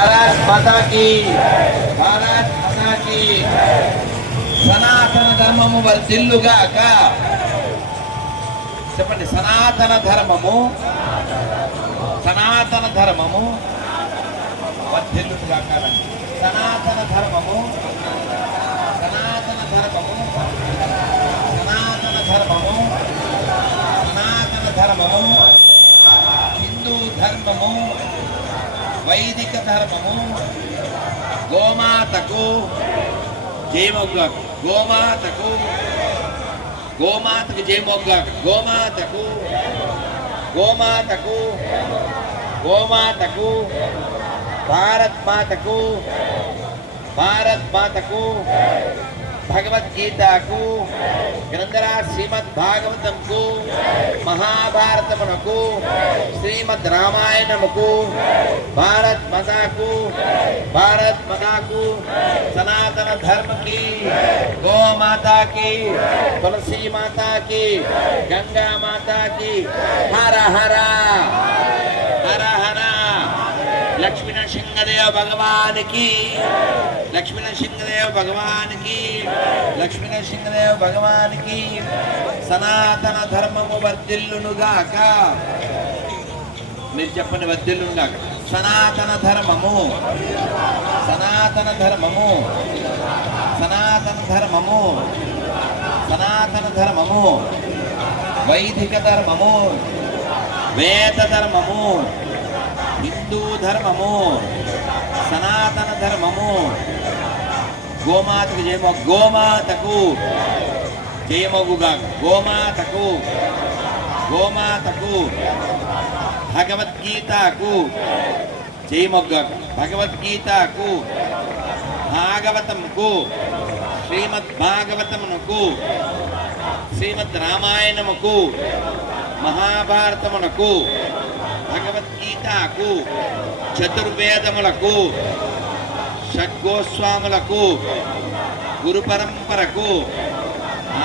భారత్ మాతాకి భారత్ మాతాకి సనాతన ధర్మము వర్ధిల్లుగాక చెప్పండి సనాతన ధర్మము సనాతన ధర్మము వర్ధిల్లుగాక సనాతన ధర్మము సనాతన ధర్మము సనాతన ధర్మము సనాతన ధర్మము హిందూ ధర్మము వైదిక ధర్మము. గోమాతకు జయమొగ్గాక గోమాతకు గోమాతకు జయమొగ్గాక గోమాతకు గోమాతకు గోమాతకు భారత్ మాతకు. భారత్ మాతకు. భగవద్గీతకు గ్రంథరా శ్రీమద్ భాగవతంకు మహాభారతమునకు శ్రీమద్ రామాయణముకు భారత్ మతాకు భారత్ మతాకు సనాతన ధర్మకి గోమాతాకి తులసి మాతాకి గంగా మాతాకి హర హర హర హర లక్ష్మీ నరసింహదేవ భగవానికి లక్ష్మీ నరసింహదేవ భగవానికి లక్ష్మీ నరసింహదేవ భగవానికి సనాతన ధర్మము వర్ధిల్లునుగాక మీరు చెప్పండి వర్ధిల్లునుగాక సనాతన ధర్మము. సనాతన ధర్మము. సనాతన ధర్మము. సనాతన ధర్మము. వైదిక ధర్మము. వేద ధర్మము. హిందూ ధర్మము. సనాతన ధర్మము. గోమాతకు జయమ గోమాతకు జయమగుగా గోమాతకు గోమాతకు భగవద్గీతకు జయమగ్గా భగవద్గీతకు భాగవతంకు శ్రీమద్ భాగవతమునకు శ్రీమద్ రామాయణముకు మహాభారతమునకు భగవద్గీతకు చతుర్వేదములకు షడ్గోస్వాములకు గురు పరంపరకు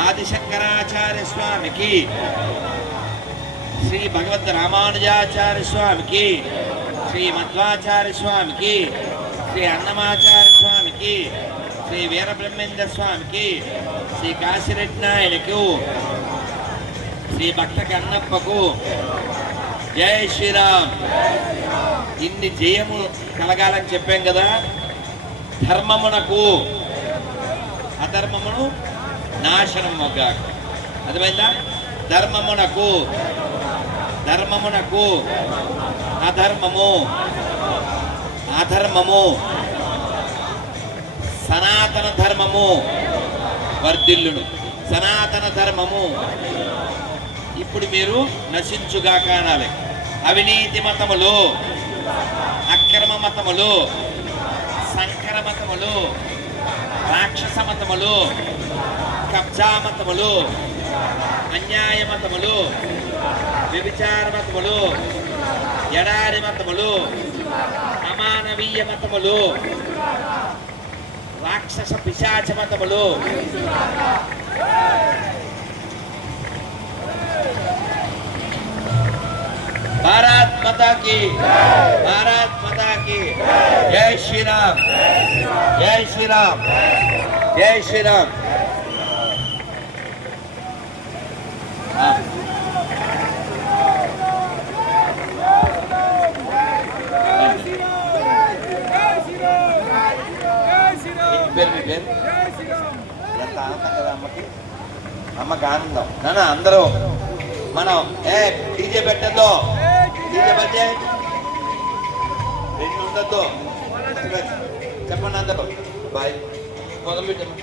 ఆదిశంకరాచార్య స్వామికి శ్రీ భగవద్ రామానుజాచార్య స్వామికి శ్రీ మధ్వాచార్య స్వామికి శ్రీ అన్నమాచార్య స్వామికి శ్రీ వీరబ్రహ్మేంద్ర స్వామికి శ్రీ కాశిరెడ్డి నాయనకు శ్రీ భక్త కన్నప్పకు జై శ్రీరామ్. ఇన్ని జయము కలగాలని చెప్పాం కదా. ధర్మమునకు. అధర్మమును నాశనం మొగ్గాక అర్థమైందా? ధర్మమునకు. ధర్మమునకు. అధర్మము. అధర్మము. సనాతన ధర్మము. వర్ధిల్లును. సనాతన ధర్మము. ఇప్పుడు మీరు నశించుగాక అనాలి అవినీతి మతములు. అక్రమ మతములు. సంకర మతములు రాక్షస మతములు కబ్జా మతములు అన్యాయ మతములు వ్యభిచార మతములు ఎడారి మతములు అమానవీయ మతములు రాక్షస పిశాచ మతములు భారత్ మాతా की। భారత్ మాతా की। జై శ్రీరామ్ జై శ్రీరామ్ జై శ్రీరామ్ ఆ. మీ పేరు మీ పేరు ఎంత ఆనందం కదా అమ్మకి అమ్మకి ఆనందం నాన్న అందరూ మనం ఏ డీజే పెట్టద్దు డీజే పెట్టే రెండు ఉండద్దు చెప్పండి అందరూ బాయ్ మొదలు పెట్టమ్మా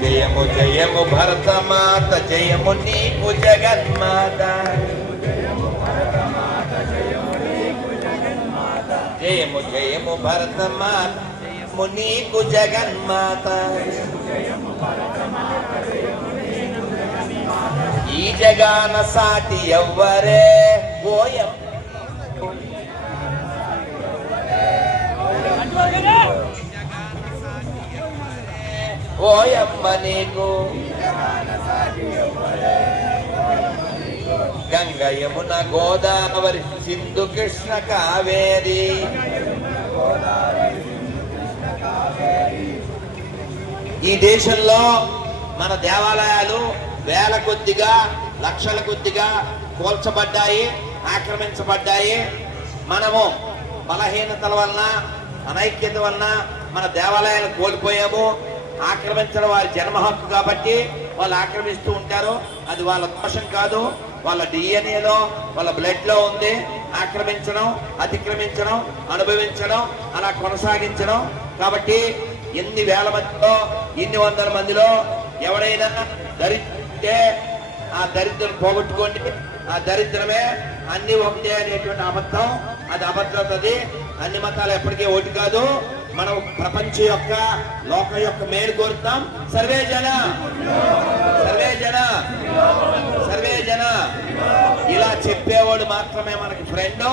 జయము జయము భరత మాత జయము నీకు జగన్మాత. జయము జయము భరత మాత జయము నీకు జగన్మాత. ఈ జగాన సాటి ఎవ్వరే? ఓయం ఓయమ్మ నీకు. గంగ యమున గోదావరి సింధు కృష్ణ కావేరి. ఈ దేశంలో మన దేవాలయాలు వేల కొద్దిగా లక్షల కొద్దిగా కూల్చబడ్డాయి ఆక్రమించబడ్డాయి. మనము బలహీనతల వలన అనైక్యత వలన మన దేవాలయాలు కోల్పోయాము. ఆక్రమించడం వారి జన్మ హక్కు కాబట్టి వాళ్ళు ఆక్రమిస్తూ ఉంటారు. అది వాళ్ళ దోషం కాదు. వాళ్ళ డిఎన్ఏలో వాళ్ళ బ్లడ్లో ఉంది. ఆక్రమించడం అతిక్రమించడం అనుభవించడం అలా కొనసాగించడం. కాబట్టి ఎన్ని వేల మందిలో ఎన్ని వందల మందిలో ఎవడైనా దరిద్ర ఆ దరిద్రం పోగొట్టుకోండి. ఆ దరిద్రమే అన్ని ఒకటే అనేటువంటి అబద్ధం. అది అభద్రతది అన్ని మతాలు ఎప్పటికీ ఒకటి కాదు. మనం ప్రపంచం యొక్క లోకం యొక్క మేలు కోరుతాం. సర్వే జన. సర్వే జన. సర్వే జన. ఇలా చెప్పేవాడు మాత్రమే మనకి ఫ్రెండ్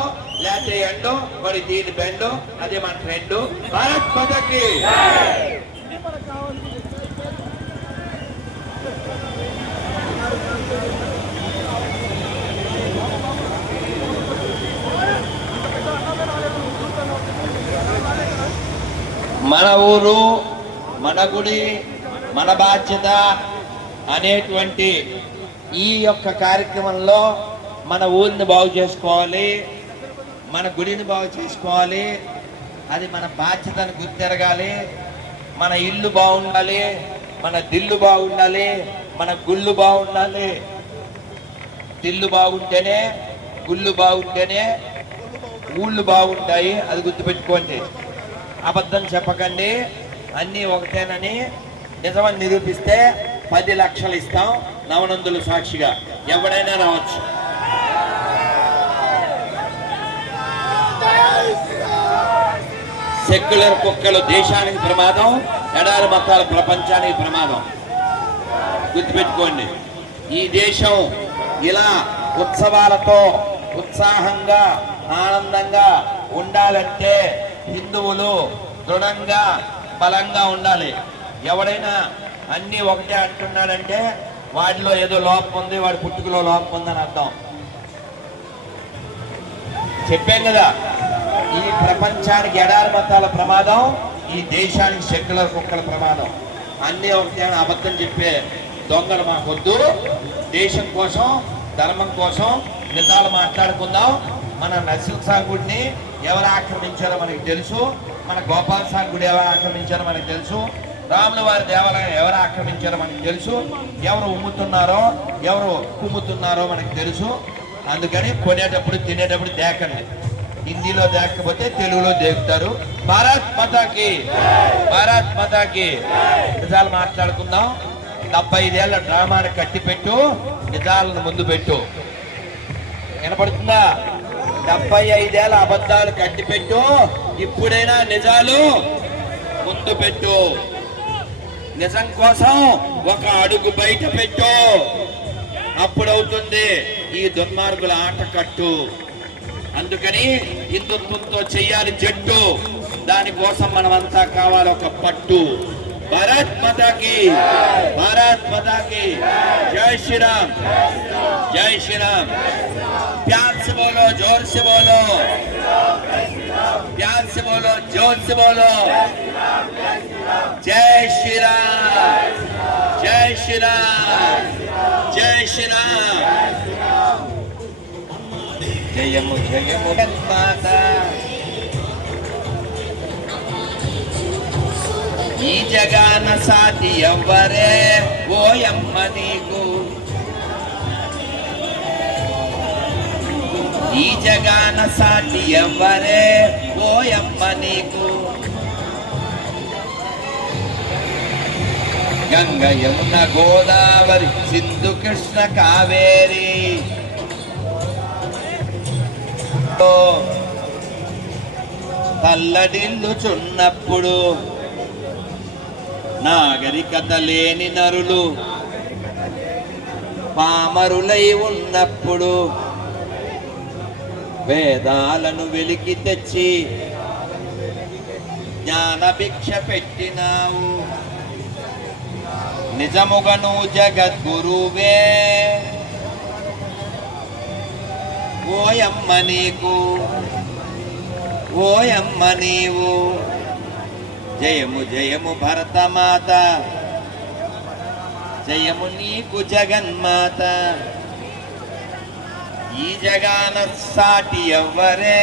లేకపోతే ఎండు వాడి దీని బెండు అదే మన ఫ్రెండ్. భారత్ పదకి మన ఊరు మన గుడి మన బాధ్యత అనేటువంటి ఈ యొక్క కార్యక్రమంలో మన ఊరిని బాగు చేసుకోవాలి మన గుడిని బాగు చేసుకోవాలి అది మన బాధ్యతను గుర్తెరగాలి మన ఇల్లు బాగుండాలి మన దిల్లు బాగుండాలి మన గుళ్ళు బాగుండాలి. దిల్లు బాగుంటేనే గుళ్ళు బాగుంటేనే ఊళ్ళు బాగుంటాయి అది గుర్తుపెట్టుకోండి. అబద్ధం చెప్పకండి. అన్నీ ఒకటేనని నిజమని నిరూపిస్తే పది లక్షలు ఇస్తాం. నవనందులు సాక్షిగా. ఎవడైనా రావచ్చు. సెక్యులర్ కుక్కలు దేశానికి ప్రమాదం ఎడారి మతాల ప్రపంచానికి ప్రమాదం. గుర్తుపెట్టుకోండి. ఈ దేశం ఇలా ఉత్సవాలతో ఉత్సాహంగా ఆనందంగా ఉండాలంటే హిందువులు దృఢంగా బలంగా ఉండాలి. ఎవడైనా అన్నీ ఒకటే అంటున్నాడంటే వాడిలో ఏదో లోపం ఉంది వాడి పుట్టుకలో లోపం ఉందని అర్థం. చెప్పాం కదా ఈ ప్రపంచానికి ఎడారి మతాల ప్రమాదం ఈ దేశానికి సెక్యులర్ కుక్కల ప్రమాదం. అన్నీ ఒకటే అని అబద్ధం చెప్పే దొంగలు మాకొద్దు. దేశం కోసం ధర్మం కోసం నిజాలు మాట్లాడుకుందాం. మన నరసింహ సాగుడిని ఎవరు ఆక్రమించారో మనకి తెలుసు. మన గోపాల గుడి ఎవరు ఆక్రమించారో మనకు తెలుసు. రాముల వారి దేవాలయం ఎవరు ఆక్రమించారో మనకి తెలుసు. ఎవరు ఉమ్ముతున్నారో ఎవరు కుమ్ముతున్నారో మనకు తెలుసు. అందుకని కొనేటప్పుడు తినేటప్పుడు దేకండి హిందీలో దేకపోతే తెలుగులో దేకుతారు. భారత్ మాతాకి. భారత్ మాతాకి. నిజాలు మాట్లాడుకుందాం. డెబ్బై ఐదేళ్ళ డ్రామాని కట్టి పెట్టు నిజాలను ముందు పెట్టు. వినపడుతుందా? డెబ్బై ఐదేళ్ళ అబద్ధాలు కట్టి పెట్టు ఇప్పుడైనా నిజాలు ముందు పెట్టు. నిజం కోసం ఒక అడుగు బయట పెట్టు. అప్పుడవుతుంది ఈ దుర్మార్గుల ఆట కట్టు. అందుకని హిందుత్వంతో చెయ్యాలి జట్టు. దానికోసం మనమంతా కావాలి ఒక పట్టు. भारत माता की, भारत माता की। जय श्री राम जय श्री राम प्यार से बोलो, ज़ोर से बोलो। प्यार से बोलो, ज़ोर से बोलो। जय श्री राम जय श्री राम जय श्री राम जय जय माता। జగాన సాటి ఎవ్వరే? ఓయమ్మ నీకు. ఈ జగాన సాటి ఎవ్వరే? ఓయమ్మ నీకు. గంగ యమున గోదావరి సింధు కృష్ణ కావేరి. తల్లడిల్లుచున్నప్పుడు నాగరికత లేని నరులు పామరులై ఉన్నప్పుడు వేదాలను వెలికి తెచ్చి జ్ఞాన భిక్ష పెట్టినావు. నిజముగను జగద్గురువే. ఓయమ్మ నీకు ఓయమ్మ నీవు. జయము జయము భరతమాత జయము నీకు జగన్మాత ఈ జగాన సాటి ఎవ్వరే?